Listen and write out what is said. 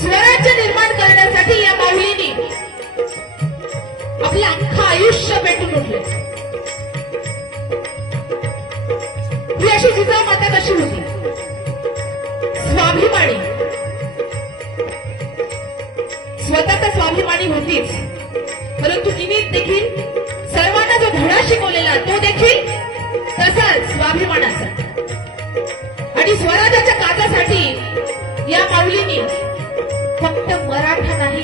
स्वराज्य निर्माण करण्यासाठी या माऊलींनी आपलं अख्खं आयुष्य पेटून उठले. ही अशी जिजामाता कशी होती? स्वाभिमानी, स्वतः तर स्वाभिमानी होतीच, परंतु तिने देखील सर्वांना जो धडा शिकवलेला तो देखील तसाच स्वाभिमानाचा. आणि स्वराज्याच्या कामासाठी या माऊलींनी फक्त मराठा नाही